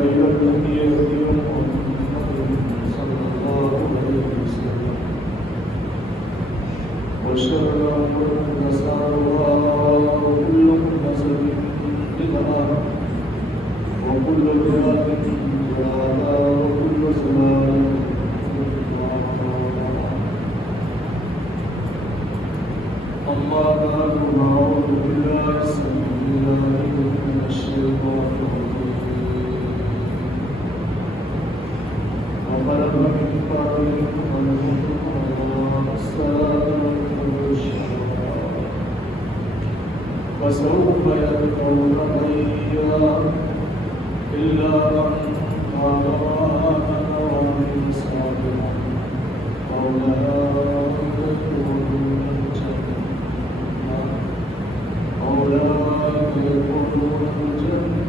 خير الهدي هدي محمد صلى الله عليه وسلم وشر الأمور محدثاتها وكل محدثة بدعة وكل بدعة ضلالة وكل ضلالة في النار. أما بعد فأعوذ بالله السميع العليم من الشيطان الرجيم وخلق من بعدهم خلقا السلام فسوف يلقون غيا إلا من قال آمن وعمل صالحا أولئك يدخلون الجنة أولئك يدخلون الجنة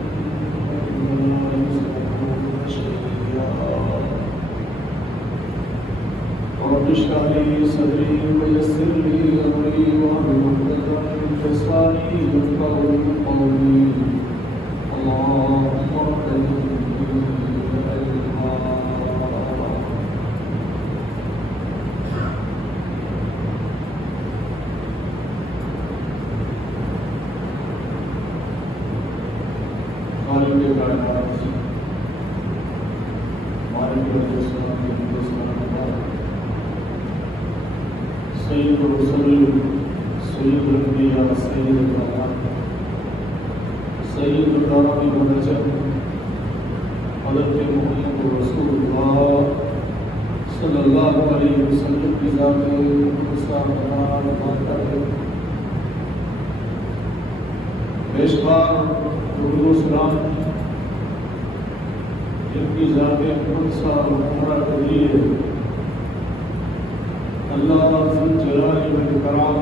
ولا يظلمون شيئا. رب اشرح لي صدري ويسر لي أمري واحلل عقدة من لساني يفقهوا قولي. اللهم اهدني علما. خالق کائنات مالک الاسلام سید الرسل سید الانبیاء سید الرحمن سید الدارمی ونجم حضرت محمد رسول اللہ صلی اللہ علیہ وسلم کی ذات مقدسہ بنار مانتا ہے. پیشوار درود و سلام جن کی ذات مقدسہ ہمارا کریے اللہ ذل جلال والاکرام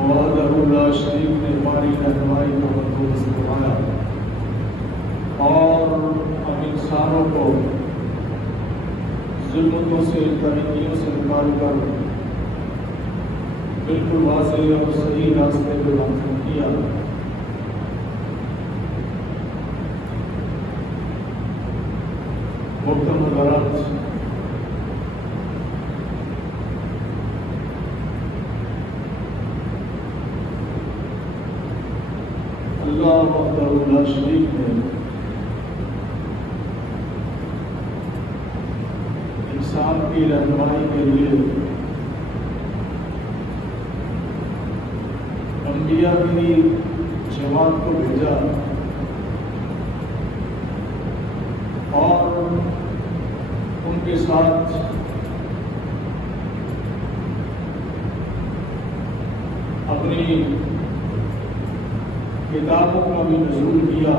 وحدہ لا شریک نے ہماری رہنمائی کو مقبول فرمایا اور ہم انسانوں کو ظلمتوں سے تنگیوں سے نکال کر بالکل واضح اور صحیح راستے پہ منتخب کیا. محترم حضرات، اللہ وحدہ لا شریک نے انسان کی رہنمائی کے لیے انبیاء کی جماعت کو بھیجا اور ان کے ساتھ اپنی کتابوں کا بھی نزول کیا.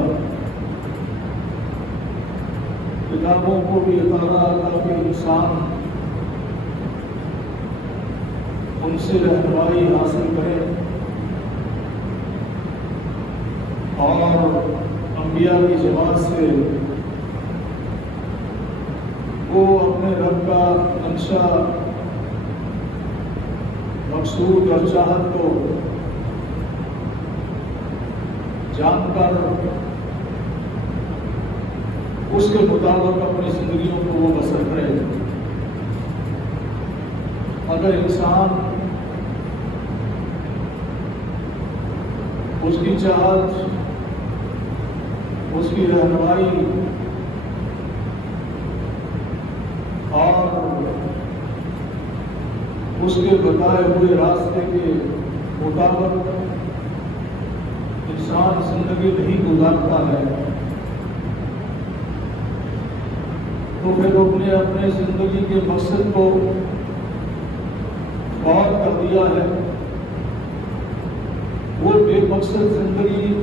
کتابوں کو بھی اتارا تاکہ انسان ان سے رہنمائی حاصل کرے اور انبیاء کی جماعت سے وہ اپنے رب کا منشا مقصود اور چاہت کو جان کر اس کے مطابق اپنی زندگیوں کو وہ بسر کرے. اگر انسان اس کی چاہت اس کی رہنمائی اور اس کے بتائے ہوئے راستے کے مطابق انسان زندگی نہیں گزارتا ہے تو پھر اس نے اپنے زندگی کے مقصد کو غور کر دیا ہے. وہ بے مقصد زندگی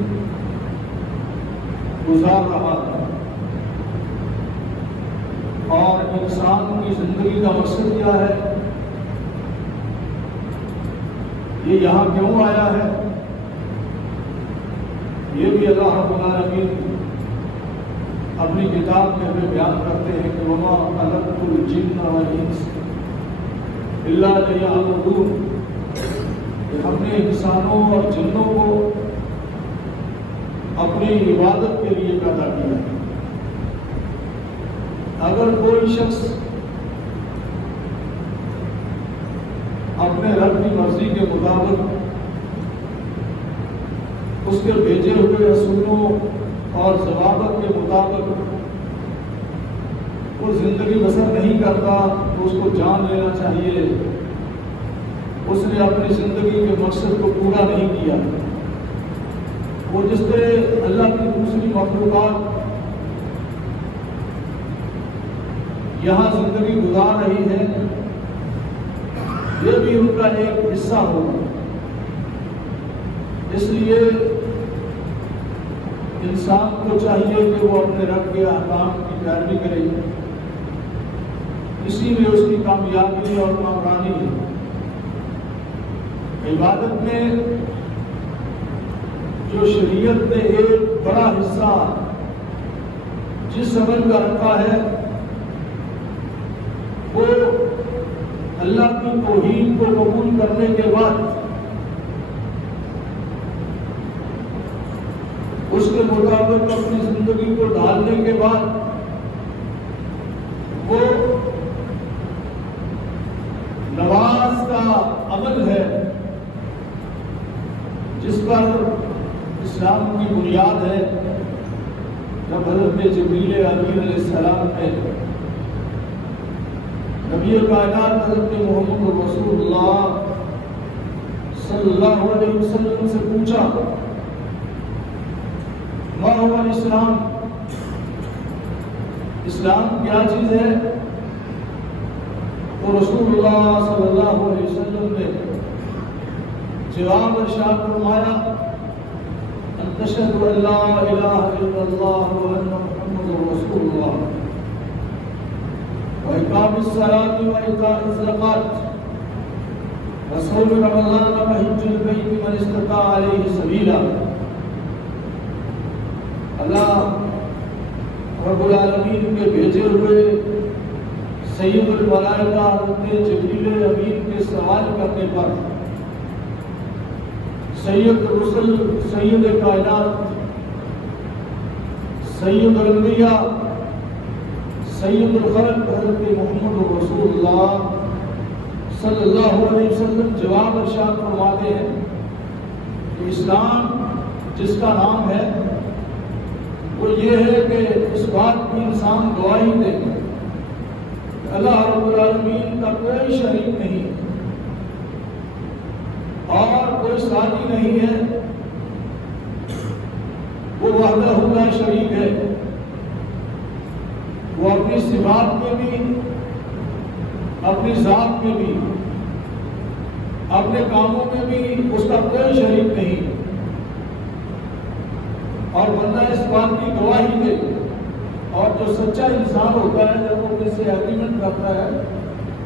گزار رہا ہے اور انسان کی زندگی کا مقصد کیا ہے، یہ یہاں کیوں آیا ہے، یہ بھی اللہ رب العالمین اپنی کتاب میں ہمیں بیان کرتے ہیں کہ وما خلقت الجن والانس الا لیعبدون، کہ ہم نے انسانوں اور جنوں کو اپنی عبادت کے لیے پیدا کیا ہے۔ اگر کوئی شخص اپنے رب کی مرضی کے مطابق اس کے بھیجے ہوئے اصولوں اور ضوابط کے مطابق وہ زندگی بسر نہیں کرتا تو اس کو جان لینا چاہیے اس نے اپنی زندگی کے مقصد کو پورا نہیں کیا۔ وہ جس طرح اللہ کی دوسری مخلوقات یہاں زندگی گزار رہی ہے، یہ بھی ان کا ایک حصہ ہوگا۔ اس لیے انسان کو چاہیے کہ وہ اپنے رب کے احکام کی پیروی کرے، اسی میں اس کی کامیابی اور کامرانی ہے۔ عبادت میں جو شریعت نے ایک بڑا حصہ جس عمل کا رکھا ہے وہ اللہ کی توحید کو قبول کرنے کے بعد اس کے مطابق اپنی زندگی کو ڈھالنے کے بعد وہ نماز کا عمل ہے جس پر اسلام کی بنیاد ہے۔ جب حضرت جبریل امین علیہ السلام نے نبی کائنات حضرت محمد رسول اللہ صلی اللہ علیہ وسلم سے پوچھا ما هو الاسلام، اسلام کیا چیز ہے، تو رسول اللہ صلی اللہ علیہ وسلم نے جواب ارشاد فرمایا ان تشهد ان لا الہ الا اللہ وان محمد رسول اللہ وإقام الصلاة وإيتاء الزكاة وصوم رمضان وحج البيت من استطاع إليه سبيلا۔ اللہ رب العالمین کے بھیجے ہوئے سید الملائکہ حضرت جبریل امین کے سوال کرنے پر سید رسل، سید کائنات، سید الانبیاء، سید الخلق حضرت محمد رسول اللہ صلی اللہ علیہ وسلم جواب ارشاد فرماتے ہیں کہ اسلام جس کا نام ہے وہ یہ ہے کہ اس بات کی انسان گواہی دے کہ اللہ رب العالمین کا کوئی شریک نہیں اور کوئی ساتھی نہیں ہے، وہ وحدہ لا شریک ہے، وہ اپنی صفات میں بھی، اپنی ذات میں بھی، اپنے کاموں میں بھی اس کا کوئی شریک نہیں، اور بندہ اس بات کی گواہی دے۔ اور جو سچا انسان ہوتا ہے جب وہ کسی سے ایگریمنٹ کرتا ہے،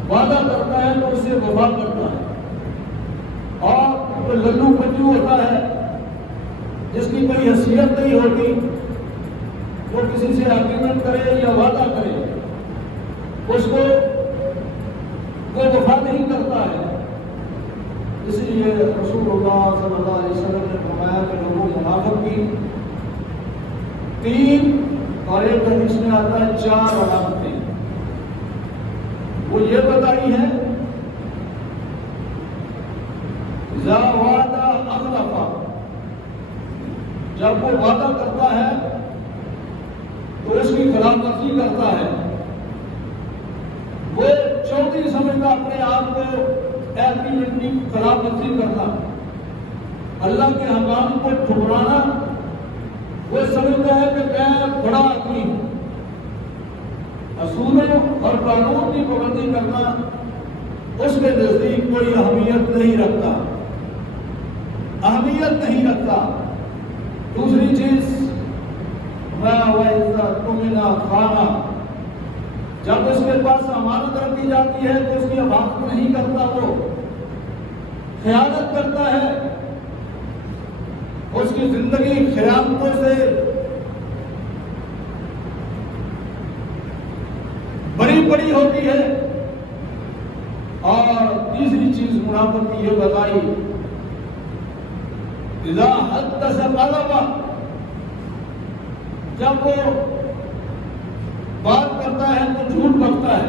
وعدہ کرتا ہے تو اس سے وفا کرتا ہے، اور جو للو پنجو ہوتا ہے جس کی کوئی حیثیت نہیں ہوتی، وہ کسی سے ایگریمنٹ کرے یا وعدہ کرے اس کو وہ وفا نہیں کرتا ہے۔ اس لیے رسول اللہ صلی اللہ علیہ وسلم نے فرمایا کہ لوگوں منافق کی تین اور ایک حدیث میں آتا ہے 4 علامتیں، وہ یہ بتائی ہے اذا وعد اخلف، جب وہ وعدہ کرتا ہے تو اس کی خلاف ورزی کرتا ہے، وہ چوتھی سمجھتا اپنے آپ کو ایگریمنٹ کی خلاف ورزی کرنا، اللہ کے احکام کو ٹھکرانا، وہ سمجھتا ہے کہ میں بڑا آدمی ہوں، اصولوں اور قانون کی پابندی کرنا اس کے نزدیک کوئی اہمیت نہیں رکھتا، اہمیت نہیں رکھتا۔ دوسری چیز خانہ، جب اس کے پاس امانت رکھی جاتی ہے تو اس کی حفاظت نہیں کرتا، وہ خیانت کرتا ہے، اس کی زندگی خیانتوں سے بڑی بڑی ہوتی ہے۔ اور تیسری چیز منافق کی یہ بتائی اذا حدث قلب، جب وہ بات کرتا ہے تو جھوٹ بکتا ہے،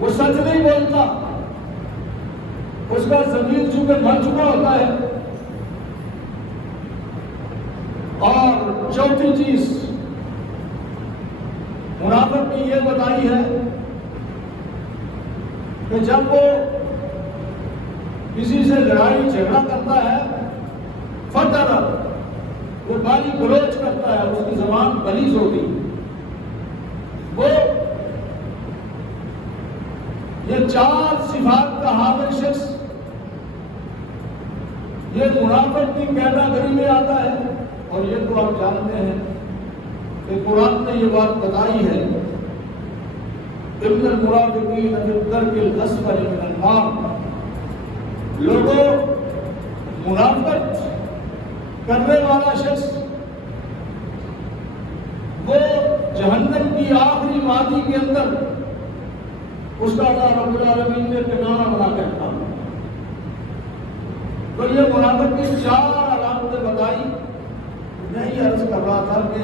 وہ سچ نہیں بولتا، اس کا ضمیر چونکہ مر چکا ہوتا ہے۔ اور چوتھی چیز منافق نے یہ بتائی ہے کہ جب وہ کسی سے لڑائی جھگڑا کرتا ہے فتح وہ گالی گلوچ کرتا ہے، اس کی زبان غلیظ ہوتی، وہ یہ 4 صفات کا حامل شخص یہ منافق کی کیٹاگری میں آتا ہے۔ اور یہ تو آپ جانتے ہیں کہ قرآن نے یہ بات بتائی ہے، ان المنافقین فی الدرک الاسفل من النار، لوگوں منافقت کرنے والا شخص وہ جہنم کی آخری وادی کے اندر اس کا اللہ رب العالمین نے ٹھکانہ بنا کے رکھا۔ تو یہ منافق کی 4 علامتیں بتائی۔ میں یہ عرض کر رہا تھا کہ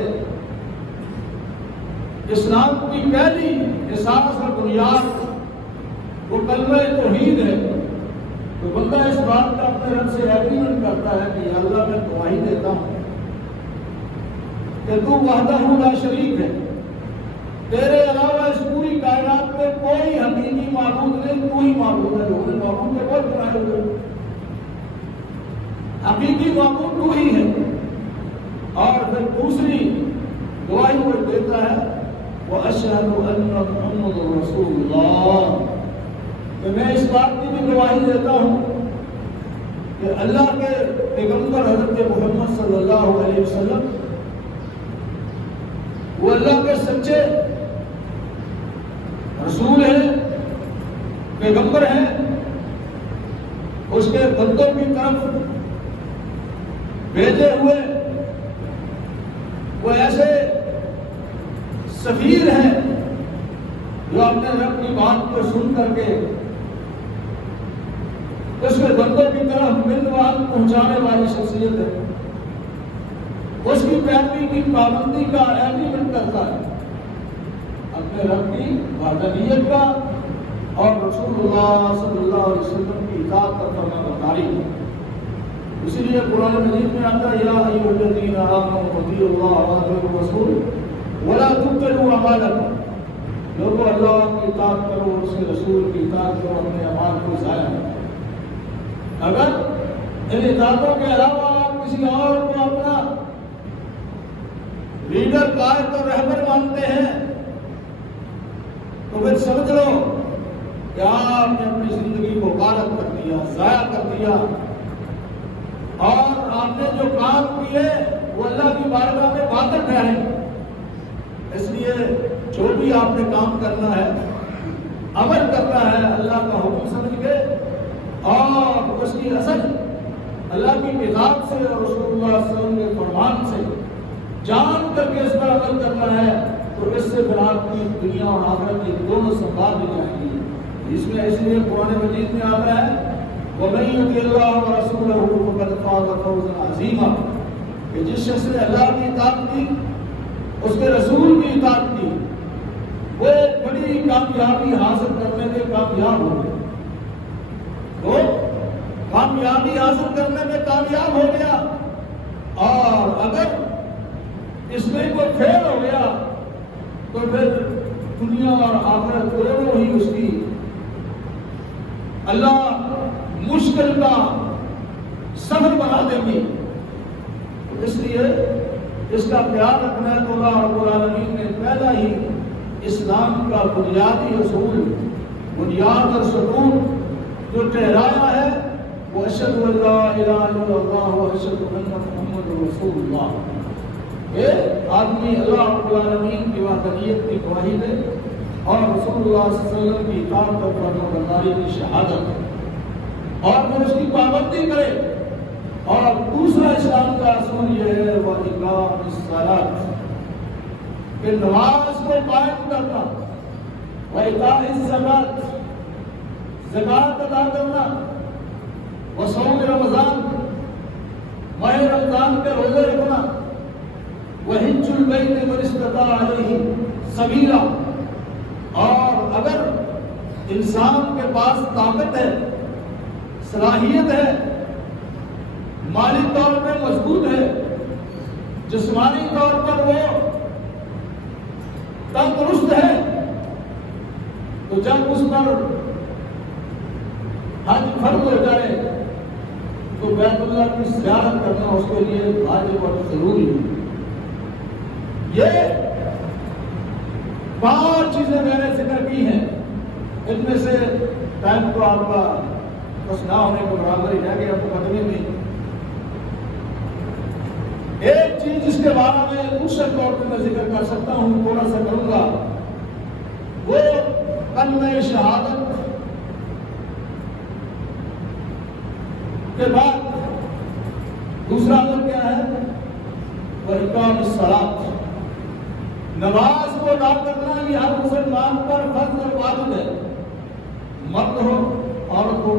اسلام کی پہلی اساس اور بنیاد وہ کلمہ توحید ہے۔ تو بندہ اس بات کا اپنے رب سے ایگریمنٹ کرتا ہے کہ یا اللہ میں گواہی دیتا ہوں کہ تو وحدہ لا شریک ہے، تیرے علاوہ اس پوری کائنات میں کوئی حقیقی معبود نہیں، تو ہی معبود ہے۔ لوگوں نے معبود کے بہت بنائے ہوئے، حقیقی معبود تو ہی ہے۔ اور پھر دوسری گواہی وہ دیتا ہے وَأَشْهَدُ أَنَّ مُحَمَّدٌ رَسُولُ اللَّهِ، کہ میں اس بات کی بھی گواہی دیتا ہوں کہ اللہ کے پیغمبر حضرت محمد صلی اللہ علیہ وسلم وہ اللہ کے سچے رسول ہیں، پیغمبر ہیں، اس کے بندوں کی طرف بھیجے ہوئے وہ ایسے سفیر ہیں جو اپنے رب کی بات کو سن کر کے اس کے بندوں کی طرف ملوان پہنچانے والی شخصیت ہے، اس کی پیروی کی پابندی کا ایگریمنٹ کرتا ہے، اپنے رب کی وحدانیت کا اور رسول اللہ صلی اللہ علیہ وسلم کی اطاعت کا فرما برداری ہے۔ اسی لیے قرآن مجید میں آتا ہے یا ایھا الذین آمنوا اطیعوا اللہ واطیعوا الرسول ولا تبطلوا اعمالکم، لوگوں اللہ کی اطاعت کرو، اس کے رسول کی اطاعت کرو، اپنے اعمال کو ضائع نہ کرو۔ اگر ان اطاعتوں کے علاوہ آپ کسی اور کو اپنا لیڈر، قائد اور رہبر مانتے ہیں تو پھر سمجھ لو کہ آپ نے اپنی زندگی کو غارت کر دیا، ضائع کر دیا، اور آپ نے جو کام کیے وہ اللہ کی بارگاہ میں باطل ٹھہرے۔ اس لیے جو بھی آپ نے کام کرنا ہے، عمل کرنا ہے، اللہ کا حکم سمجھ کے اور اس کی اصل اللہ کی کتاب سے اور رسول اللہ صلی اللہ علیہ وسلم کے فرمان سے جان کر کے اس پر عمل کرنا ہے، تو اس سے پھر آپ کی دنیا اور آخرت کی دونوں سنبھال دی جائیں گی۔ اس میں اس لیے قرآن مجید میں آتا ہے وَمَن يُطِعِ اللَّهَ وَرَسُولَهُ فَقَدْ فَازَ فَوْزًا عَظِيمًا، کہ جس شخص نے اللہ کی اطاعت کی، اس کے رسول کی اطاعت کی، وہ بڑی کامیابی حاصل کرنے میں کامیاب ہو گیا، وہ کامیابی حاصل کرنے میں کامیاب ہو گیا۔ اور اگر اس میں کوئی فیل ہو گیا تو پھر دنیا اور آخرت دونوں ہی اس کی اللہ مشکل کا سبب بنا دیں گے۔ اس لیے اس کا خیال رکھنا ہے تو اللہ رب العالمین نے پہلا ہی اسلام کا بنیادی اصول، بنیاد اور ستون جو ٹھہرایا ہے وہ اشہد ان لا الہ الا اللہ واشہد ان محمد رسول اللہ، کہ آدمی اللہ رب العالمین کی وحدانیت کی گواہی دے اور رسول اللہ صلی اللہ علیہ وسلم کی اطاعت اور فرمانبرداری کی شہادت اور پھر اس کی پابندی کرے۔ اور دوسرا اسلام کا اصول یہ ہے وَإِقَامِ الصَّلَاةِ، کہ نماز کو قائم کرنا، وَإِيتَاءِ الزَّکَاةِ، زکوٰۃ ادا کرنا، وَصَوْمِ رمضان، ماہ رمضان کے روزے رکھنا، وَحِجُّ الْبَيْتِ مَنِ اسْتَطَاعَ عَلَيْهِ سَبِيلًا، اور اگر انسان کے پاس طاقت ہے، صلاحیت ہے، مالی طور پہ مضبوط ہے، جسمانی طور پر وہ تندرست ہے، تو جب اس پر حج فرض ہو جائے تو بیت اللہ کی زیارت کرنا اس کے لیے واجب اور ضروری ہے۔ یہ 5 چیزیں میں نے ذکر کی ہیں، ان میں سے ٹائم تو آپ کا بس نہ ہونے کے برابر ہی رہ گیا مقدمے میں۔ ایک چیز جس کے بارے میں دوسرے طور پہ میں ذکر کر سکتا ہوں، تھوڑا سا کروں گا، وہ کلمہ شہادت کے بعد دوسرا عمل کیا ہے؟ وَإِقَامُ الصَّلَاةِ، نماز کو ادا کرنا یہ ہر مسلمان پر فرض اور واجب ہے، مرد ہو عورت ہو،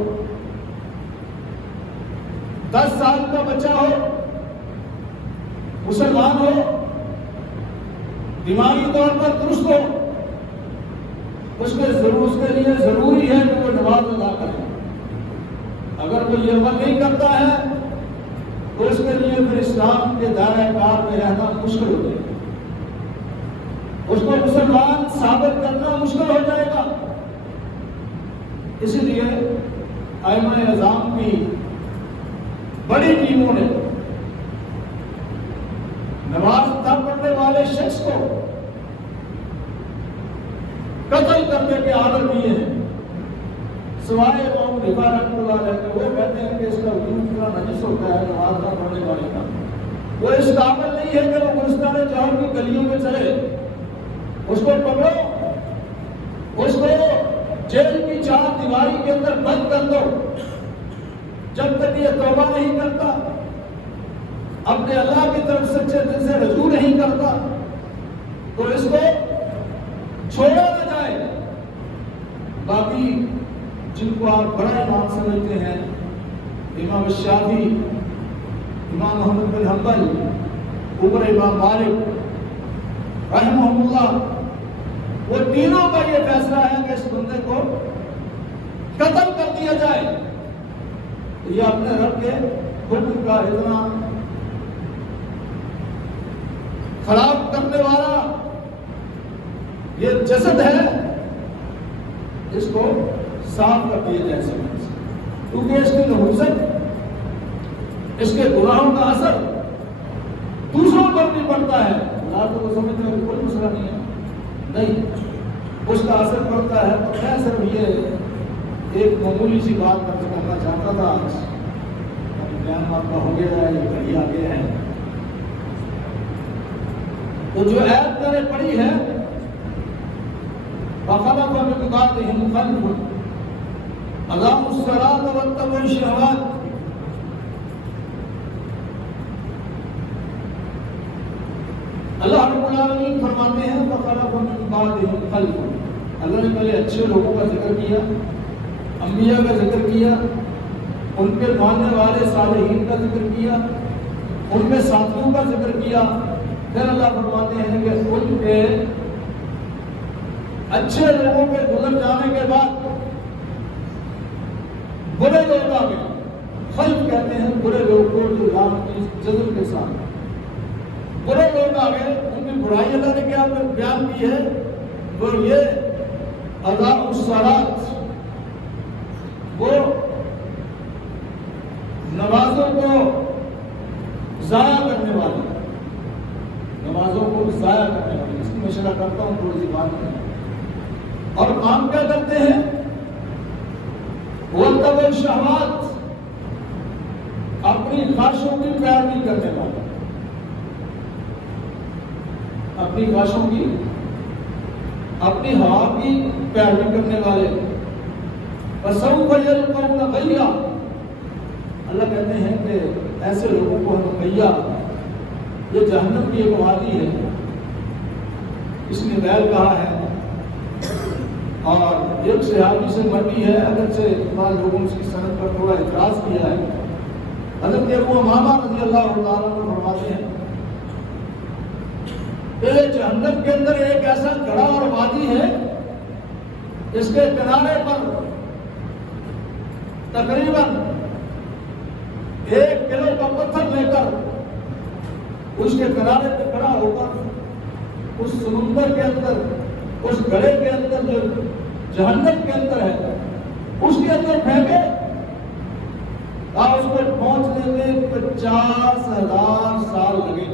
10 سال کا بچہ ہو، مسلمان ہو، دماغی طور پر درست ہو، اس کے لیے ضروری ہے کہ وہ نماز ادا کرے۔ اگر وہ یہ عمل نہیں کرتا ہے تو اس کے لیے پھر اسلام کے دائرہ کار میں رہنا مشکل ہو جائے گا، اس کو مسلمان ثابت کرنا مشکل ہو جائے گا۔ اسی لیے ائمہ اعظام کی بڑی ٹیموں نے نماز نہ پڑھنے والے شخص کو قتل کرنے کے آرڈر دیے ہیں، سوائے امام حنیفہ رحمۃ اللہ علیہ، وہ کہتے ہیں کہ اس کا وجود اتنا نجس ہوتا ہے نماز نہ پڑھنے والے کا، وہ اس قابل نہیں ہے کہ وہ گلستان جوہر کی گلیوں میں چلے، اس کو پکڑو، اس کو جیل کی 4 دیواری کے اندر بند کر دو، جب تک یہ توبہ نہیں کرتا، اپنے اللہ کی طرف سچے دل سے رجوع نہیں کرتا، تو اس کو چھوڑا نہ جائے۔ باقی جن کو آپ بڑا امام سمجھتے ہیں، امام شافعی، امام محمد بن حنبل، اوپر امام مالک رحمہ اللہ، وہ تینوں کا یہ فیصلہ ہے کہ اس بندے کو قتل کر دیا جائے۔ یہ اپنے رب کے حکم کا اتنا خلاف کرنے والا یہ جسد ہے، اس کو صاف کر دیا جائے سمجھ سے، کیونکہ اس کی نحوست، اس کے گناہوں کا اثر دوسروں پر بھی پڑتا ہے۔ آپ کو سمجھنے میں کوئی مسئلہ نہیں ہے، نہیں، اس کا اثر پڑتا ہے۔ تو میں صرف یہ ایک معمولی سی بات کرنا چاہتا تھا، بیان آپ کا ہو گیا ہے، یہ گھڑی آگے ہے۔ تو جو آیت میں نے پڑھی ہے، فَخَلَفَ مِن بَعْدِهِمْ خَلْفٌ أَضَاعُوا الصَّلَاةَ وَاتَّبَعُوا الشَّهَوَاتِ، اللہ رب العالمین فرماتے ہیں فَخَلَفَ مِن بَعْدِهِمْ خَلْفٌ، اللہ نے پہلے اچھے لوگوں کا ذکر کیا، انبیاء کا ذکر کیا، ان کے ماننے والے صالحین کا ذکر کیا، ان میں ساتھیوں کا ذکر کیا، پھر اللہ فرماتے ہیں کہ ان کے اچھے لوگوں کے گزر جانے کے بعد برے لوگ آ گئے۔ خلف کہتے ہیں برے لوگ کو جو رام کی جذب کے ساتھ برے لوگ آ گئے، ان کی برائی اللہ نے کیا بیان کی ہے، وہ یہ اضاعوا الصلاۃ، وہ نمازوں کو ضائع کرنے والے، نمازوں کو ضائع کرنے والے، اس کی میں شرح کرتا ہوں تھوڑی سی بات میں۔ اور کام کیا کرتے ہیں؟ وَاتَّبَعُوا الشَّهَوَاتِ، اپنی خواہشوں کی پیروی کرنے والے، اپنی خواہشوں کی، اپنی ہوا کی پیروی کرنے والے۔ فَسَوْفَ يَلْقَوْنَ غَيًّا، اللہ کہتے ہیں کہ ایسے لوگوں کو ہم غیّا، یہ جہنم کی ایک وادی ہے، اس نے ویل کہا ہے، اور ایک صحابی سے مروی ہے، اگرچہ بعض لوگوں نے اس کی سند پر تھوڑا اعتراض کیا ہے۔ حضرت ابو امامہ رضی اللہ تعالیٰ عنہ فرماتے ہیں کہ جہنم کے اندر ایک ایسا گڑھا اور وادی ہے، اس کے کنارے پر تقریباً 1 کلو کا پتھر لے کر اس کے کنارے پہ کھڑا ہو کر اس سمندر کے اندر، اس گڑھے کے اندر جو جہنم کے اندر ہے اس کے اندر پھینکے، اور اس کو پہنچنے میں 50,000 سال لگے۔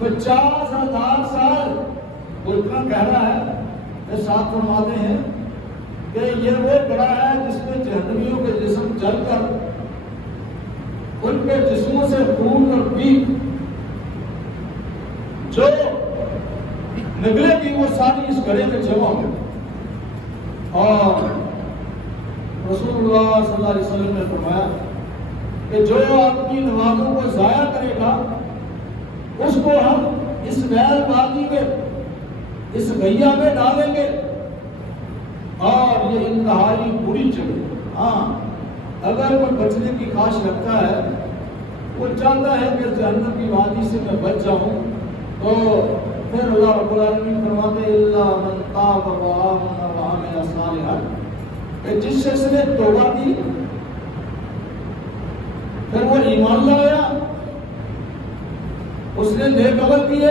50,000 سال وہ اتنا گہرا ہے کہ ساتھ فرماتے ہیں کہ یہ وہ گڑھا ہے جس میں جہنمیوں کے جسم جل کر ان کے جسموں سے خون اور پیپ جو نکلے گی وہ ساری اس گڑھے میں جمع ہو۔ اور رسول اللہ صلی اللہ علیہ وسلم نے فرمایا کہ جو اپنی نمازوں کو ضائع کرے گا اس کو ہم اس نیل وادی میں، اس گیا میں ڈالیں گے، اور یہ انتہائی بری جگہ۔ ہاں، اگر کوئی بچنے کی خواہش رکھتا ہے، وہ چاہتا ہے کہ جہنم کی وادی سے میں بچ جاؤں، تو پھر اللہ رب العالمین فرماتے ہیں الا من تاب وآمن وعمل صالحا، کہ جس شخص نے توبہ کی پھر وہ ایمان لایا، اس نے نیک عمل کیے،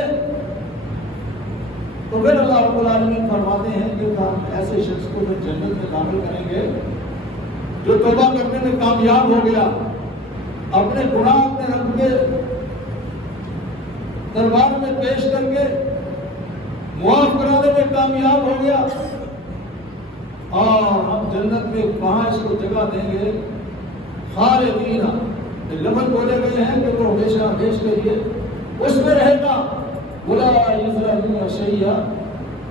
تو پھر اللہ رب العالمین فرماتے ہیں کہ ہم ایسے شخص کو جو جنت میں داخل کریں گے جو توبہ کرنے میں کامیاب ہو گیا، اپنے گناہ اپنے رب کے دربار میں پیش کر کے معاف کرانے میں کامیاب ہو گیا، اور ہم جنت میں وہاں اس کو جگہ دیں گے خالدین، لفظ بولے گئے ہیں کہ وہ ہمیشہ ہمیشہ کے لیے اس میں رہے گا، ولا یظلمون شیئا،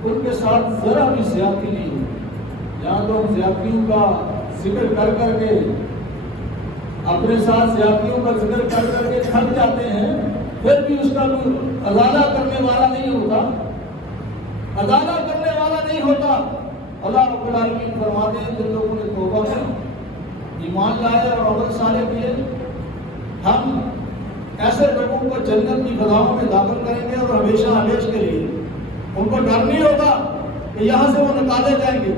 ان کے ساتھ ذرا بھی زیادتی نہیں ہوگی۔ یہاں تو ہم زیادتیوں کا ذکر کر کر کے، اپنے ساتھ زیادتیوں کا ذکر کر کر کے تھک جاتے ہیں، پھر بھی اس کا کوئی ازالہ کرنے والا نہیں ہوتا، ازالہ کرنے والا نہیں ہوتا۔ اللہ رب العالمین فرماتے ہیں جن لوگوں نے توبہ کی، ایمان لائے اور عمل صالح کیے، ہم ایسے لوگوں کو جنت کی فضاؤں میں داخل کریں گے، اور ہمیشہ ہمیشہ کے لیے ان کو ڈر نہیں ہوگا کہ یہاں سے وہ نکالے جائیں گے،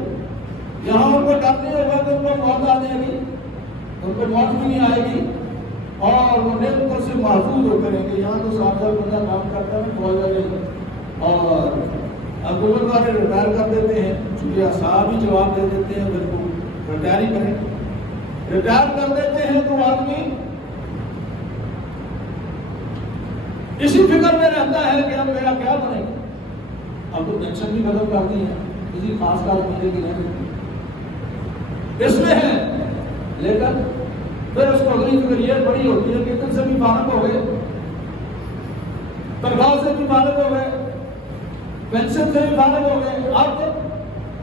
یہاں ان کو ڈر نہیں ہوگا کہ ان کو موت آ جائے گی، ان کو موت بھی نہیں آئے گی، اور وہ نیک سے محفوظ ہو کریں گے۔ یہاں تو 7 سال بندہ کام کرتا ہے فوج، اور حکومت والے ریٹائر کر دیتے ہیں، چونکہ صاحب ہی جواب دے دیتے ہیں بالکل ریٹائر ہی کریں، ریٹائر کر دیتے ہیں تو آدمی اسی فکر میں رہتا ہے کہ اب میرا کیا بنے گا۔ اب تو پینشن بھی ختم کر دی ہے، کسی خاص کار بندے کی نہیں اس میں ہے، لیکن پھر اس کو اگلی فکر یہ بڑی ہوتی ہے کہ تم سے بھی فارغ ہو گئے، تنخواہ سے بھی فارغ ہو گئے، پینشن سے بھی فارغ ہو گئے،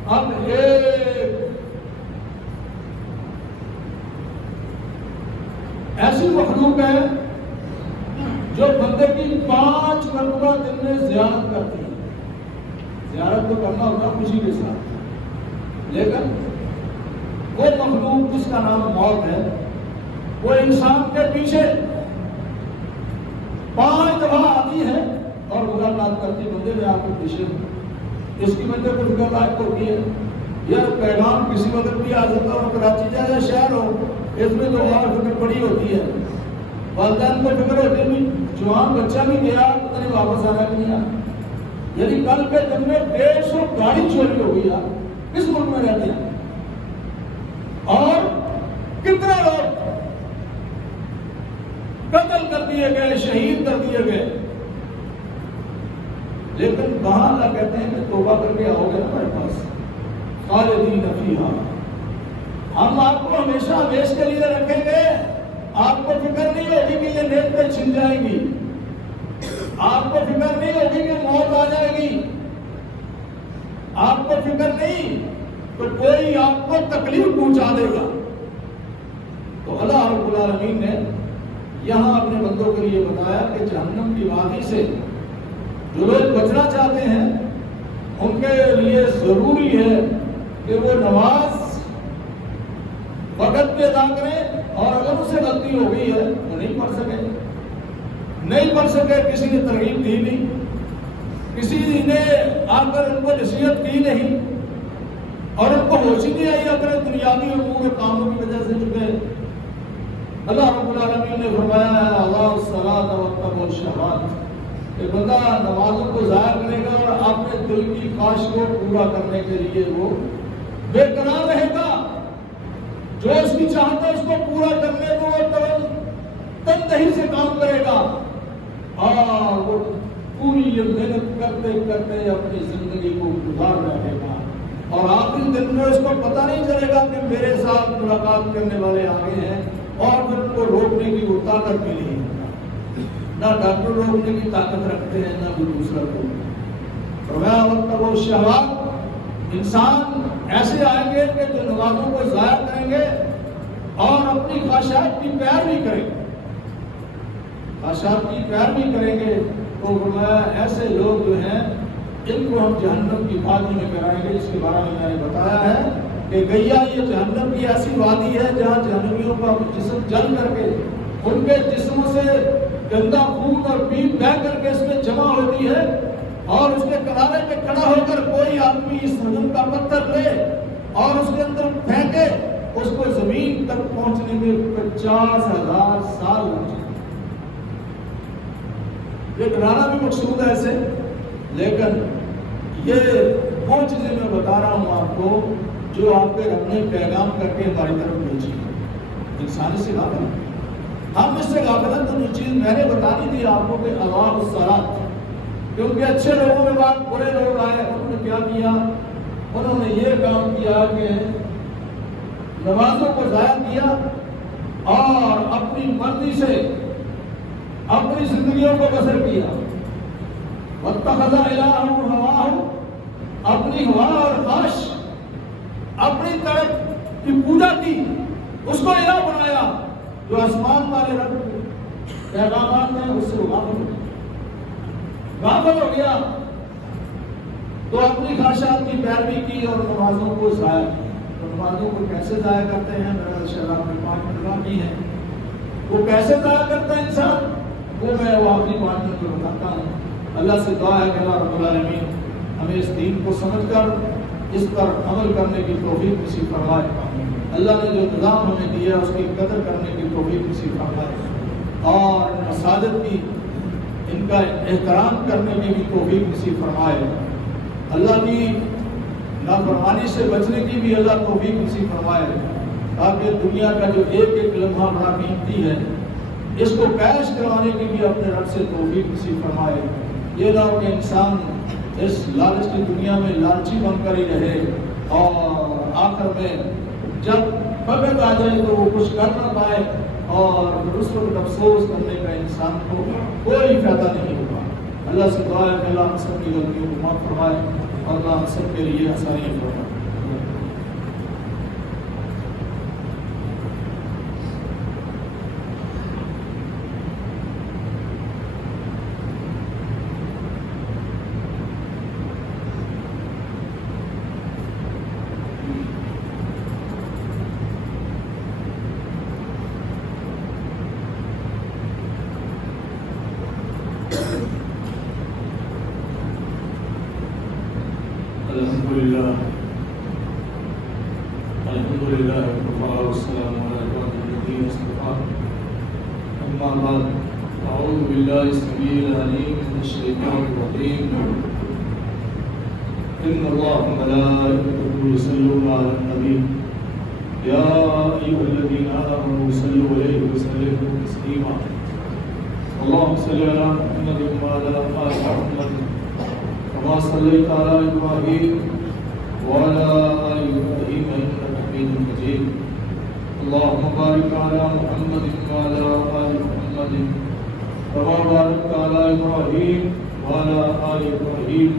اب ایک ایسی مخلوق ہے جو بندے کی 5 مرتبہ دن میں زیارت کرتی ہے۔ زیارت تو کرنا ہوتا خوشی کے ساتھ، لیکن وہ مخلوق جس کا نام موت ہے، وہ انسان کے پیچھے 5 دفعہ آتی ہے اور ملاقات کرتی، بندے میں آپ کو پیچھے اس کی وجہ کو فکر لائق ہوتی ہے، یہ پیغام کسی وقت بھی آ سکتا ہو، کراچی جائے شہر ہو، اس میں تو اور فکر بڑی ہوتی ہے، والدین کو فکر ہوتی ہے جوان بچہ بھی گیا پتہ نہیں واپس آنا کہ نہیں آنا۔ یعنی کل کے دن میں 150 گاڑی چوری ہو گئی، کس ملک میں رہتے ہیں، اور کتنے لوگ قتل کر دیے گئے، شہید کر دیے گئے، لیکن وہاں اللہ کہتے ہیں کہ توبہ کر کے آؤ گے نا ہمارے پاس، خالدین فیہا، ہم آپ کو ہمیشہ ہمیشہ کے لیے رکھیں گے، آپ کو فکر نہیں ہوگی کہ یہ نیت پہ چھن جائیں گی، آپ کو فکر نہیں ہوگی کہ موت آ جائے گی، آپ کو فکر نہیں تو کوئی آپ کو تکلیف پہنچا دے گا۔ تو اللہ رب العالمین نے یہاں اپنے بندوں کے لیے بتایا کہ جہنم کی وادی سے جو لوگ بچنا چاہتے ہیں ان کے لیے ضروری ہے کہ وہ نماز وقت پہ ادا کریں، اور اگر اسے غلطی ہو گئی ہے تو نہیں پڑھ سکے، نہیں پڑھ سکے، کسی نے ترغیب دی نہیں، کسی نے آ کر ان کو نصیحت کی نہیں، اور ان کو ہوش ہی نہیں آئی اپنے دنیاوی امور کاموں کی وجہ سے چکے۔ اللہ رب العالمین نے فرمایا ہے اللہ الصلاۃ واتقوا الشہوات، کہ بندہ نمازوں کو ضائع کرے گا اور اپنے دل کی خواہش کو پورا کرنے کے لیے وہ بے قرار رہے گا، جو اس کی چاہتا ہے اس کو پورا کرنے کو وہ تندہی سے کام کرے گا، اور وہ پوری محنت کرتے کرتے اپنی زندگی کو گزار رہے گا، اور آخری دن میں اس کو پتہ نہیں چلے گا کہ میرے ساتھ ملاقات کرنے والے آگے ہیں، اور پھر ان کو روکنے کی وہ طاقت بھی نہیں ہے، نہ ڈاکٹر روکنے کی طاقت رکھتے ہیں نہ کوئی دوسرا کو۔ فرمایا واتقوا الشہوات، انسان ایسے آئیں گے کہ جو نمازوں کو ضائع کریں گے اور اپنی خواہشات کی پیروی کریں گے، خواہشات کی پیروی کریں گے، تو فرمایا ایسے لوگ جو ہیں ان کو ہم جہنم کی وادی میں کرائیں گے، جس کے بارے میں نے بتایا ہے کہ گیا یہ جہنم کی ایسی وادی ہے جہاں جہنمیوں کا جسم جل کر کے ان کے جسموں سے گندا خون اور پیپ بہ کر کے اس میں جمع ہوتی ہے، اور اس کے کنارے پہ کھڑا ہو کر کوئی آدمی اس ہجوم کا پتھر لے اور اس کے اندر پھینکے، اس کو زمین تک پہنچنے میں 50,000 سال لگ جائیں۔ یہ ڈرانا بھی مقصود ہے ایسے، لیکن یہ وہ چیزیں میں بتا رہا ہوں آپ کو جو آپ کے رب نے پیغام کر کے ہماری طرف بھیجی ہے۔ انسان اس سے غافل ہے، ہم اس سے غافل ہیں۔ تو جو چیز میں نے بتانی تھی آپ کو کہ اللہ الصلاۃ، کیونکہ اچھے لوگوں کے بعد برے لوگ آئے، انہوں نے کیا کیا؟ انہوں نے یہ کام کیا کہ نمازوں کو ضائع کیا اور اپنی مرضی سے اپنی زندگیوں کو بسر کیا۔ واتخذ الہہ ہواہ، اپنی ہوا اور خواہش، اپنی طرف کی پوجا کی، اس کو الہ بنایا، جو آسمان والے رب کے پیغامات ہیں اس سے وہ غافل ہو گیا، تو اپنی خواہشات کی پیروی کی اور نمازوں کو ضائع کیا۔ تو نمازوں کو کیسے ضائع کرتے ہیں؟ میرا شراب میں 5 منٹ باقی ہے، وہ کیسے ضائع کرتا ہے انسان، وہ میں آخری 5 منٹ میں بتاتا ہوں۔ اللہ سے دعا ہے کہ اللہ رب العالمین ہمیں اس دین کو سمجھ کر اس پر عمل کرنے کی توفیق نصیب فرمائے، اللہ نے جو نظام ہمیں دیا اس کی قدر کرنے کی توفیق نصیب فرمائے، اور مساجد کی ان کا احترام کرنے کی بھی توفیق نصیب فرمائے، اللہ کی نافرمانی سے بچنے کی بھی اللہ توفیق نصیب فرمائے، تاکہ دنیا کا جو ایک ایک لمحہ بڑا قیمتی ہے اس کو کیش کروانے کی بھی اپنے رب سے توفیق نصیب فرمائے۔ یہ نہ ہو کہ انسان اس لالچ کی دنیا میں لالچی بن کر ہی رہے اور آخر میں جب وقت آ جائے تو وہ کچھ کر نہ پائے، اور پھر اس وقت افسوس کرنے کا انسان کو کوئی فائدہ نہیں ہوگا۔ اللہ سے دعا ہے کہ اللہ ہم سب کی غلطیوں کو معاف فرمائے اور اللہ ہم سب کے لیے آسانیاں فرمائے۔ الحمد للہ والسلام علی عبادہ الذین اصطفیٰ، اما بعد، اعوذ باللہ السمیع العلیم من الشیطان الرجیم، ان اللہ وملائکتہ یصلون علی النبی یا ایھا الذین آمنوا صلوا علیہ وسلموا تسلیما، اللہم صل علی محمد وعلی آل محمد كما صليت على إبراهيم وعلى آل إبراهيم إنك حميد مجيد، اللهم بارك على محمد وعلى آل محمد كما باركت على إبراهيم وعلى آل إبراهيم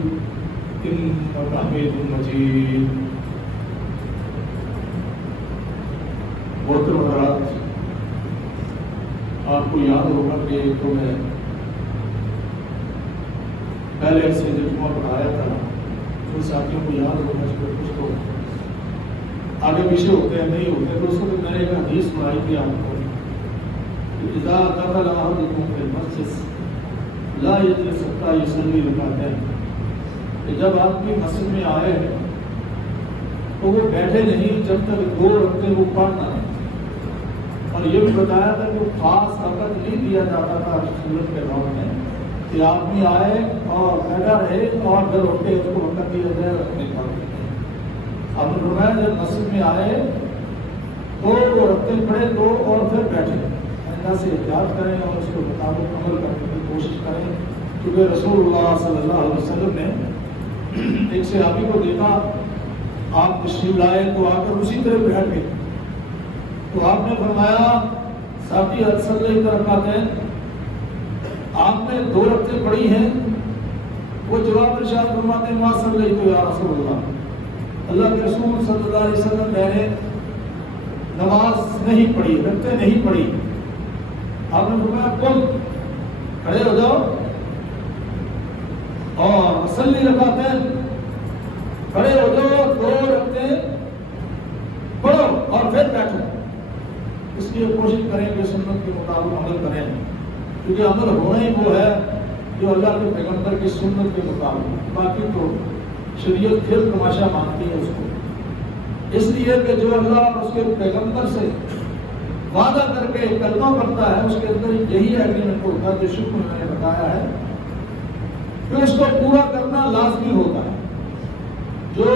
إنك حميد مجيد۔ محترم حضرات، آپ کو یاد ہوگا کہ تو میں پہلے سے جو جمعہ پڑھایا تھا، ان ساتھیوں کو یاد ہونا چاہیے، کچھ تو آگے پیچھے ہوتے ہیں نہیں ہوتے، تو اس وقت میں نے ایک حدیث سنائی تھی آپ کو، اذا دخل احدکم فی المسجد لا یجلس حتی یصلی رکعتین، کہ جب آدمی مسجد میں آئے تو وہ بیٹھے نہیں جب تک 2 رکعتیں وہ پڑھنا ہے. اور یہ بھی بتایا تھا کہ خاص وقت نہیں دیا جاتا تھا سورت کے دور میں کہ آدمی آئے اور بیٹھا رہے اور پھر اٹھ کے اس کو وقت دیا جائے رکھنے کا. اب فرمایا جب مسجد میں آئے تو وہ رکعتیں پڑھے 2 اور پھر بیٹھے. اللہ سے احتیاط کریں اور اس کے مطابق عمل کرنے کی کوشش کریں، کیونکہ رسول اللہ صلی اللہ علیہ وسلم نے ایک صحابی کو دیکھا، آپ تشریف لائے تو آ کر اسی طرح بیٹھ گئے. تو آپ نے فرمایا ساتھی صلی رکعتین، آپ نے 2 رکعتیں پڑھی ہیں؟ وہ جواب ارشاد فرماتے ہیں ما صلیت یا رسول اللہ، اللہ کے رسول صلی اللہ علیہ وسلم میں نے نماز نہیں پڑھی، رکعتیں نہیں پڑھی. آپ نے فرمایا قم، کھڑے ہو جاؤ اور صلی رکعتین، کھڑے ہو جاؤ 2 رکعتیں پڑھو اور پھر بیٹھو. اس لیے کوشش کریں کہ سنت کے مطابق عمل کریں، کیونکہ عمل ہونا ہی وہ ہے جو اللہ کے پیغمبر کی سنت کے مطابق. باقی تو شریعت کھیل تماشا مانتی ہے اس کو، اس لیے کہ جو اللہ اور اس کے پیغمبر سے وعدہ کر کے کلمہ پڑھتا ہے اس کے اندر یہی ایگریمنٹ ہوتا ہے جو شکر میں نے بتایا ہے کہ اس کو پورا کرنا لازمی ہوتا ہے. جو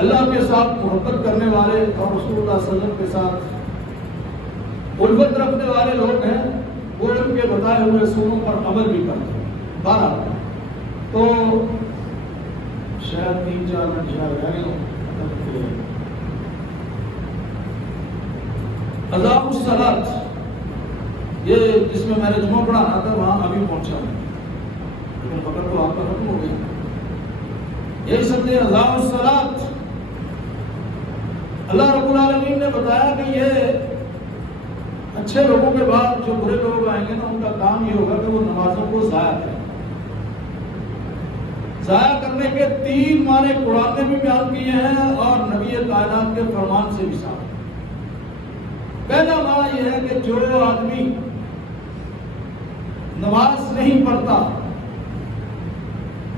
اللہ کے ساتھ محبت کرنے والے اور رسول اللہ صلی اللہ علیہ وسلم کے ساتھ الفت رکھنے والے لوگ ہیں وہ ان کے بتائے ہوئے اصولوں پر عمل بھی کرتے ہیں. 12 تو شاید 3-4 منٹ شاید رہ گئے. اذان الصلاۃ، یہ جس میں میں نے جمعہ پڑھانا تھا وہاں ابھی پہنچا ہوں، لیکن فقط تو آپ کا ختم ہو گیا. یہی سمجھے اذان الصلاۃ. اللہ رب العالمین نے بتایا کہ یہ اچھے لوگوں کے بعد جو برے لوگ آئیں گے نا ان کا کام یہ ہوگا کہ وہ نمازوں کو ضائع کریں. ضائع کرنے کے 3 معنی قرآن نے بھی بیان کیے ہیں اور نبی کائنات کے فرمان سے بھی ثابت. پہلا معنی یہ ہے کہ جو آدمی نماز نہیں پڑھتا،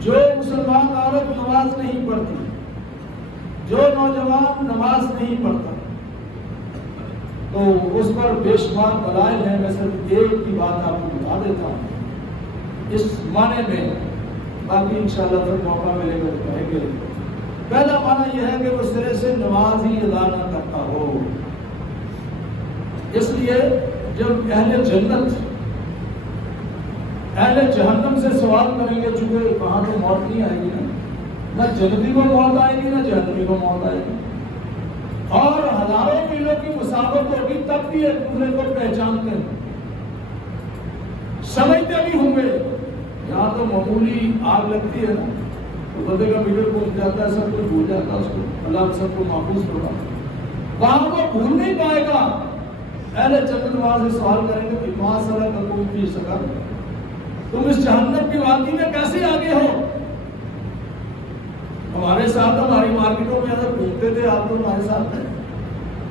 جو مسلمان عورت نماز نہیں پڑھتی، جو نوجوان نماز نہیں پڑھتا، تو اس پر بے شمار دلائل ہیں. میں صرف ایک کی بات آپ کو بتا دیتا ہوں اس معنی میں، باقی انشاءاللہ پھر موقع ملے گا کہیں گے. پہلا معنی یہ ہے کہ وہ سرے سے نماز ہی ادا نہ کرتا ہو. اس لیے جب اہل جنت اہل جہنم سے سوال کریں گے، چونکہ وہاں تو موت نہیں آئے گی نہ جنتی کو موت آئے گی نہ جہنمی کو موت آئے گی، اور ہزاروں میلوں کی مسافت ہوگی تب بھی ایک دوسرے کو پہچانتے ہیں، سمجھتے بھی ہوں گے. یہاں تو معمولی آگ لگتی ہے نا تو بندے کا میٹر پہنچ جاتا ہے، سب کچھ بھول جاتا ہے اس کو، اللہ سب کو محفوظ کرتا. وہاں کو بھول نہیں پائے گا. اہل جنت وہاں سے سوال کریں گے کہ ماں سرا کا کوئی پی سکا، تم اس جہنم کی وادی میں کیسے آگے ہو؟ ہمارے ساتھ ہماری مارکیٹوں میں اگر گھومتے تھے آپ تو ہمارے ساتھ ہیں،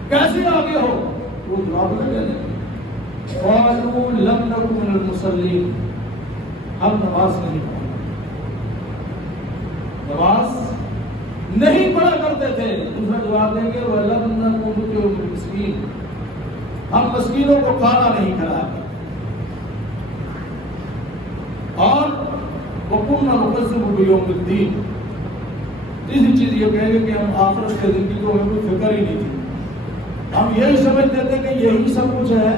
کیسے آگے ہو؟ وہ جواب میں کہہ دیں قالوا لم نکن من المصلین، ہم نماز نہیں پڑھتے، نماز نہیں پڑھا کرتے تھے. دوسرا جواب دیں گے وَلَمْ نَكُنْ نُطْعِمُ الْمِسْكِينَ، ہم مسکینوں کو کھانا نہیں کھلایا. اور وَكُنَّا نُكَذِّبُ بِيَوْمِ الدِّينِ، تیسری چیز یہ کہیں گے کہ ہم آخرت کے زندگی کو ہمیں کوئی فکر ہی نہیں تھی. ہم یہی سمجھتے تھے کہ یہی سب کچھ ہے،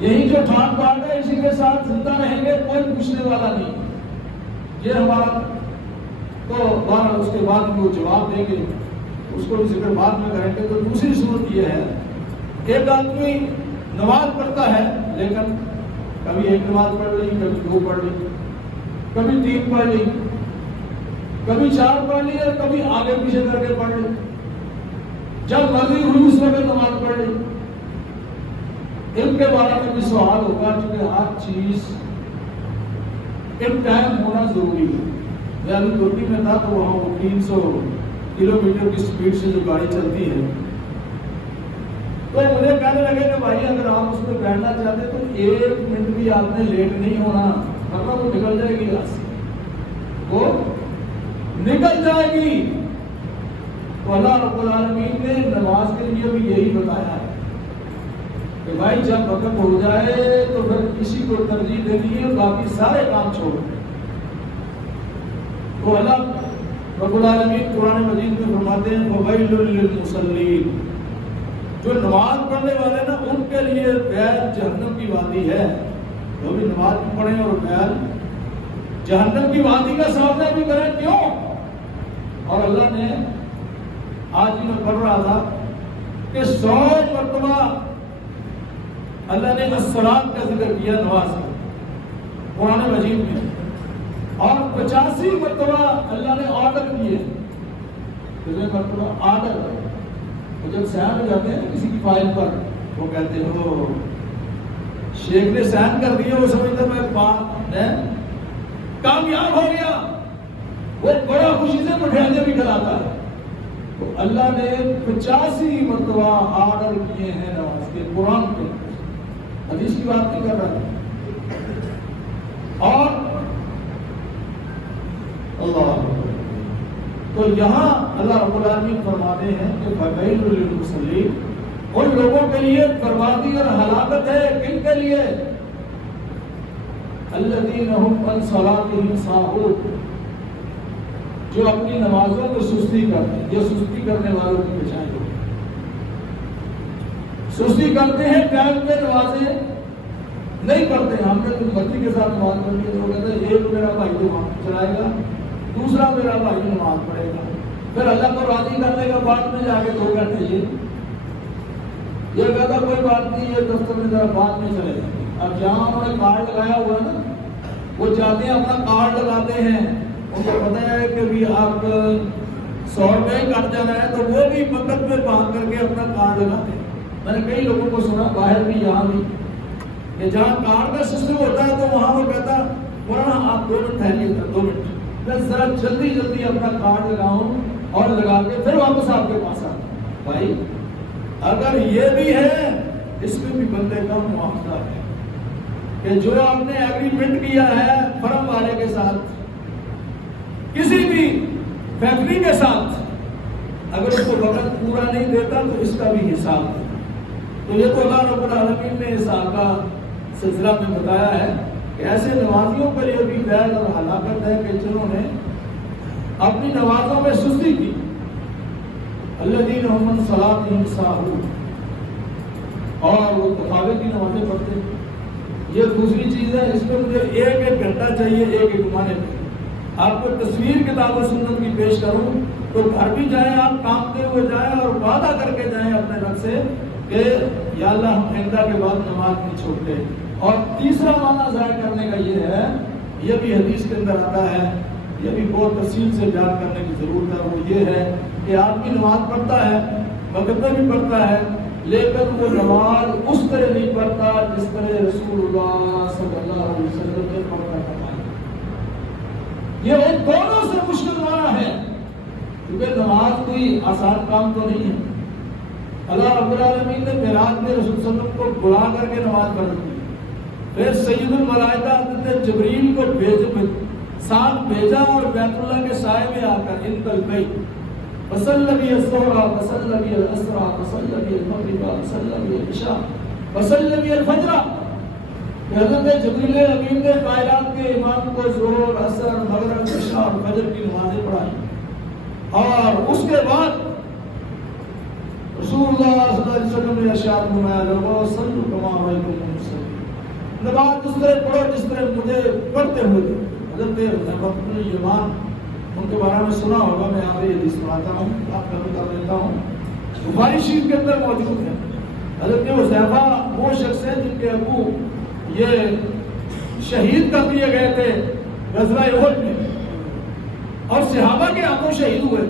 یہی جو ٹھان بات ہے اسی کے ساتھ زندہ رہیں گے، کوئی پوچھنے والا نہیں. یہ ہمارا تو بار اس کے بعد بھی وہ جواب دیں گے، اس کو بھی ذکر بعد میں کریں گے. تو دوسری صورت یہ ہے ایک آدمی نماز پڑھتا ہے لیکن کبھی 1 نماز پڑھ لی، کبھی 2 پڑھ لی، کبھی 3 پڑھ لی، کبھی 4 پڑھ لی اور کبھی آگے پیچھے کر کے پڑھ لی. جب مرضی ہوئی اس وقت نماز پڑھ لی. ان کے بارے میں بھی سوال ہوگا چونکہ ہر چیز ایک ٹائم ہونا ضروری ہے. میں ابھی ترکی میں تھا تو وہاں وہ 300 کلومیٹر کی سپیڈ سے جو گاڑی چلتی ہے تو مجھے کہنے لگے کہ بھائی اگر آپ اس میں بیٹھنا چاہتے تو 1 منٹ بھی آپ نے لیٹ نہیں ہونا، ورنہ وہ نکل جائے گی یہاں سے، وہ نکل جائے گی۔ تو اللہ رب العالمین نے نماز کے لیے بھی یہی بتایا ہے کہ بھائی جب وقت ہو جائے تو پھر کسی کو ترجیح دینی ہے، باقی سارے کام چھوڑ دیں۔ تو اللہ رب العالمین قرآن مجید میں فرماتے ہیں فویل للمصلین، جو نماز پڑھنے والے نا ان کے لیے بیل جہنم کی وادی ہے۔ جو بھی نماز بھی پڑھیں اور بیل جہنم کی وادی کا سامنا بھی کریں، کیوں؟ اور اللہ نے آج ہی میں پڑھ رہا تھا کہ 100 مرتبہ اللہ نے الصلاۃ کا ذکر کیا نماز کا قرآن مجید میں، اور 85 مرتبہ اللہ نے آرڈر کیے، کتنے مرتبہ آرڈر۔ تو جب سائن ہو جاتے ہیں کسی کی فائل پر، وہ کہتے ہو شیخ نے سائن کر دیا، وہ سمجھتا میں کامیاب ہو گیا، وہ بڑا خوشی سے مٹھائیاں بھی کھلاتا ہے۔ تو اللہ نے 85 مرتبہ آرڈر کیے ہیں نماز کے، قرآن کے، حدیث کی بات نہیں کر رہا ہے۔ اور اللہ تو یہاں اللہ رب العالمین فرماتے ہیں کہ فویل للمصلین، ان لوگوں کے لیے بربادی اور ہلاکت ہے، کن کے لیے؟ الذین هم عن صلاتهم ساہون، جو اپنی نمازوں کو سستی کرتے ہیں۔ یہ سستی کرنے والوں کی بچائیں ہو، سستی کرتے ہیں، ٹائم پہ نمازیں نہیں پڑھتے۔ ہم نے تو بچی کے ساتھ نماز پڑھی ہے، وہ کہتے ہیں ایک میرا بھائی تو چلائے گا، دوسرا میرا بھائی نماز پڑھے گا، پھر اللہ کو راضی کرنے کا بعد میں جا کے 2 گھنٹے یہ کہتا کوئی بات نہیں، یہ دفتر میں ذرا بعد میں چلے گا۔ اب جہاں انہوں نے کارڈ لگایا ہوا ہے نا، وہ جاتے ہیں اپنا کارڈ لگاتے ہیں، ان کو پتا ہے کہ بھی آپ 100 روپئے کٹ جانا ہے، تو وہ بھی مکت میں باندھ کر کے اپنا کارڈ لگاتے ہیں۔ میں نے کئی لوگوں کو سنا باہر بھی یہاں بھی کہ جہاں کارڈ کا سسٹم ہوتا ہے تو وہاں وہ کہتا مولانا آپ 2 منٹ ٹھہریے، 2 منٹ میں ذرا جلدی اپنا کارڈ لگاؤں اور لگا کے پھر واپس آپ کے پاس آتا۔ بھائی اگر یہ بھی ہے، اس میں بھی بندے کا معاوضہ ہے کہ جو آپ نے ایگریمنٹ کیا ہے فرم والے کے ساتھ، کسی بھی فیکٹری کے ساتھ، اگر اس کو وقت پورا نہیں دیتا تو اس کا بھی حساب ہے۔ تو یہ تو اللہ رب العالمین نے حساب کا سلسلہ میں بتایا ہے کہ ایسے نمازیوں پر یہ بھی بیل اور ہلاکت ہے کہ جنہوں نے اپنی نمازوں میں سستی کی۔ الذین هم عن صلاتهم ساہون، اور وہ تفاوت کی نمازیں پڑھتے ہیں۔ یہ دوسری چیز ہے، اس میں مجھے 1 گھنٹہ چاہیے ایک معنی میں۔ آپ کو تصویر کتاب و سنت کی پیش کروں تو گھر بھی جائیں آپ کامتے ہوئے جائیں اور وعدہ کر کے جائیں اپنے رب سے کہ یا اللہ ہم آئندہ کے بعد نماز نہیں چھوڑتے۔ اور تیسرا معنی ظاہر کرنے کا یہ ہے، یہ بھی حدیث کے اندر آتا ہے، یہ بھی بہت تفصیل سے بیان کرنے کی ضرورت ہے، وہ یہ ہے کہ آدمی نماز پڑھتا ہے، وقت میں بھی پڑھتا ہے، لیکن وہ نماز اس طرح نہیں پڑھتا جس طرح رسول اللہ صلی اللہ علیہ وسلم نے پڑھا تھا۔ یہ ان دونوں سے مشکل معنی ہے، کیونکہ نماز کوئی آسان کام تو نہیں ہے۔ اللہ رب العالمین نے معراج میں رسول صلی اللہ علیہ وسلم کو بلا کر کے نماز پڑھ دی، پھر سید الملائکہ حضرت جبریل کو ساتھ بھیجا اور بیت اللہ کے سائے میں آ کر انتل بیت فصلی بی الظہر فصلی بی العصر فصلی بی المغرب فصلی بی العشاء فصلی بی الفجر، حضرت جبریل امین نے کائنات کے امام کو ظہر، عصر، مغرب، عشاء اور فجر کی نمازیں پڑھائی، اور اس کے بعد رسول اللہ صلی اللہ علیہ وسلم نے ارشاد فرمایا لوگو صلوا کما رأیتمونی اصلی، نماز اس طرح پڑھو جس طرح مجھے پڑھتے ہوئے۔ حضرت حذیفہ بن الیمان، ان کے بارے میں سنا ہوگا، میں آپ یہ حدیث سناتا ہوں، آپ کا بتا دیتا ہوں، بخاری شریف کے اندر موجود ہے۔ حضرت حذیفہ وہ شخص ہیں جن کے ابو یہ شہید کر دیے گئے تھے غزوہ احد میں، اور صحابہ کے ہاتھوں شہید ہوئے۔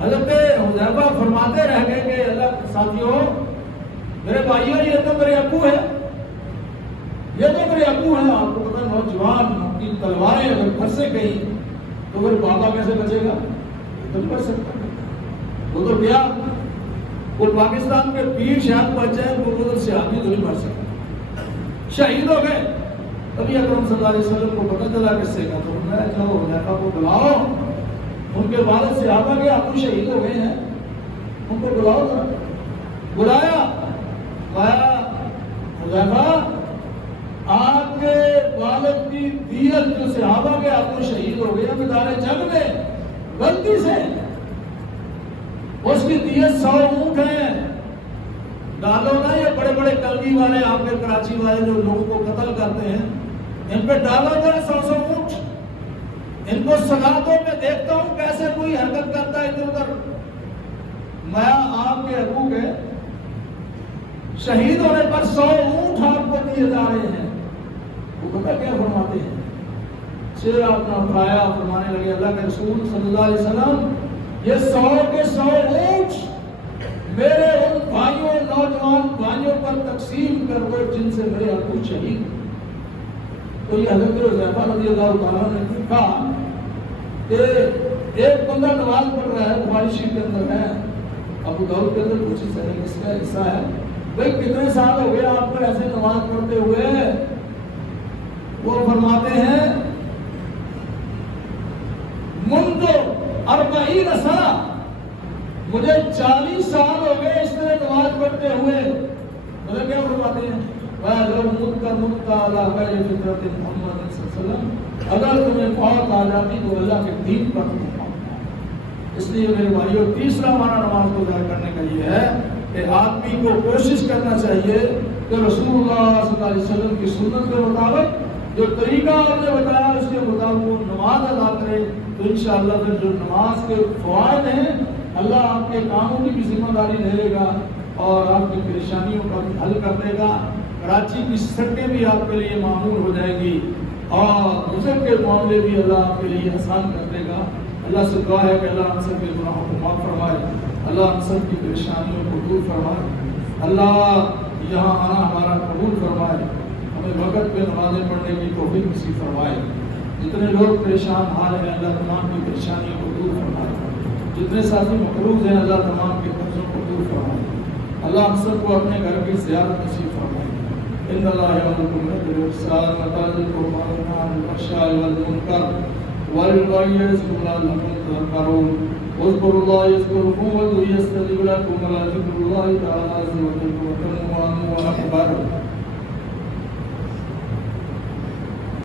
حضرت حذیفہ فرماتے رہ گئے کہ اللہ ساتھیوں، میرے بھائیوں، یہ تو میرے ابو ہے، یہ تو میرے ابو ہیں۔ آپ کو پتا نوجوان کی تلواریں اگر گھر سے گئی تو پھر بابا کیسے بچے گا؟ تو نہیں بچ سکتا، وہ تو گیا۔ وہ پاکستان کے پیر شاید بچ جائے وہ ادھر سے آدمی تو نہیں مر سکتے، شہید ہو گئے۔ تبھی اکرم صلی اللہ علیہ وسلم کو پتہ چلا کس سے کا، تو میں چلو حذیفہ کو بلاؤ، ان کے والد صحابہ کے ابو شہید ہو گئے ہیں، ان کو بلاؤ ذرا۔ بلایا، کہا حذیفہ آپ کے والد کی دیت جو صحابہ کے ابو شہید ہو گئے میدان جنگ میں غلطی سے، اس کی دیت 100 اونٹ ہیں، ڈالو نا، یہ بڑے بڑے کلگی والے آپ کے کراچی والے جو لوگوں کو قتل کرتے ہیں، ان پہ ڈالو ذرا 100 اونٹ، ان کو سلا دو، میں دیکھتا ہوں کیسے کوئی حرکت کرتا ہے ادھر ادھر۔ میں آپ کے ابو کے شہید ہونے پر 100 اونٹ آپ کو دیے جا رہے ہیں، وہ پتہ کیا فرماتے ہیں؟ سر آپ نے اٹھایا، فرمانے لگے اللہ کے رسول صلی اللہ علیہ وسلم یہ 100 کے 100 اونٹ میرے ان بھائیوں نوجوان بھائیوں پر تقسیم کر دو جن سے میرے ابو شہید۔ تو یہ حضرت حذیفہ رضی اللہ تعالیٰ نے کہا کہ ایک بندہ نماز پڑھ رہا ہے، بخاری شریف کے اندر ہے، ابو داؤد کے اندر کچھ اس کا حصہ ہے، بھائی کتنے سال ہو گئے آپ کو ایسے نماز پڑھتے ہوئے؟ وہ فرماتے ہیں منذ 40 سنہ، مجھے 40 سال ہو گئے اس طرح نماز پڑھتے ہوئے۔ مجھے کیا فرماتے ہیں؟ اگر تمہیں موت آ جاتی تو اللہ کے دین پر تم۔ اس لیے میرے بھائیوں، تیسرا ہمارا نماز کو ادا کرنے کا یہ ہے کہ آدمی کو کوشش کرنا چاہیے کہ رسول اللہ صلی اللہ علیہ وسلم کی سنت کے مطابق جو طریقہ آپ نے بتایا اس کے مطابق وہ نماز ادا کرے، تو انشاءاللہ پھر جو نماز کے فوائد ہیں اللہ آپ کے کاموں کی بھی ذمہ داری لے لے گا اور آپ کی پریشانیوں کا بھی حل کر دے گا۔ کراچی کی سڑکیں بھی آپ کے لیے معمول ہو جائے گی اور بزرگ کے معاملے بھی اللہ آپ کے لیے آسان کر دے گا۔ اللہ سے دعا ہے کہ اللہ ہم سب کے گناہوں کو معاف فرمائے، اللہ ہم سب کی پریشانیوں کو دور فرمائے، اللہ یہاں آنا ہمارا قبول فرمائے، ہمیں وقت پہ نمازیں پڑھنے کی توفیق نصیب فرمائے۔ جتنے لوگ پریشان حال ہیں اللہ تمام کی پریشانیوں کو دور فرمائے، جتنے ساتھی مقروض ہیں اللہ تمام کے قرضوں کو دور فرمائے، اللہ ہم سب کو اپنے گھر کی زیارت نصیب فرمائے۔ ان اللہ یامرکم بالإحسان وإيتاء ذی القربى وینہی عن الفحشاء والمنکر والبغی یعظکم لعلکم تذکرون اذکروا اللہ یذکرکم وادعوہ یستجب لکم ولذکر اللہ تعالی عز وجل اکبر۔